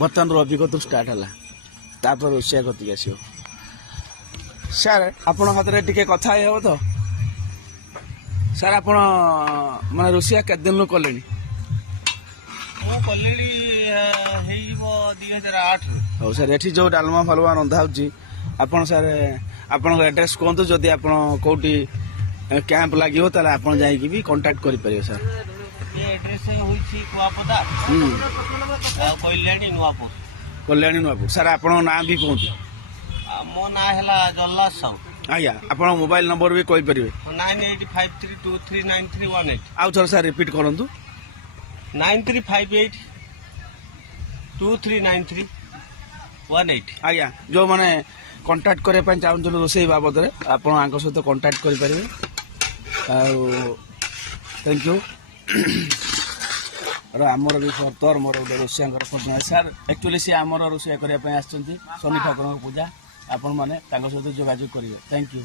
बर्तमान रवि कतु स्टार्ट है तापर रोषिया कतिक आस सार आपण हाथ में टिके कथा हो तो सार आप माने रोषिया केत दिन कले हौ सर ये जो डालमा फालमा रंधा हो सर आपण एड्रेस कहतु जदि आप कौटी कैंप लगे आप भी कांटेक्ट करें सर कल्याणी नुआपुर सर आप ना भी कहतु मो ना है जल्ला साहू आज्ञा आप मोबाइल नंबर भी कहीपर 9853239318 आउ थोड़ा सर रिपीट करूँ 9358239318 आज्ञा जो मैंने कांटेक्ट करने चाहते रोसई बाबद आप सहित कांटेक्ट करेंगे थैंक यू आमर भी फर्दर मोर गोटे रोषिया सर एक्चुअली सी आमर रोषिया करने शनि ठाकुर पूजा आपण मैंने सहित जोगाजोग करेंगे थैंक यू।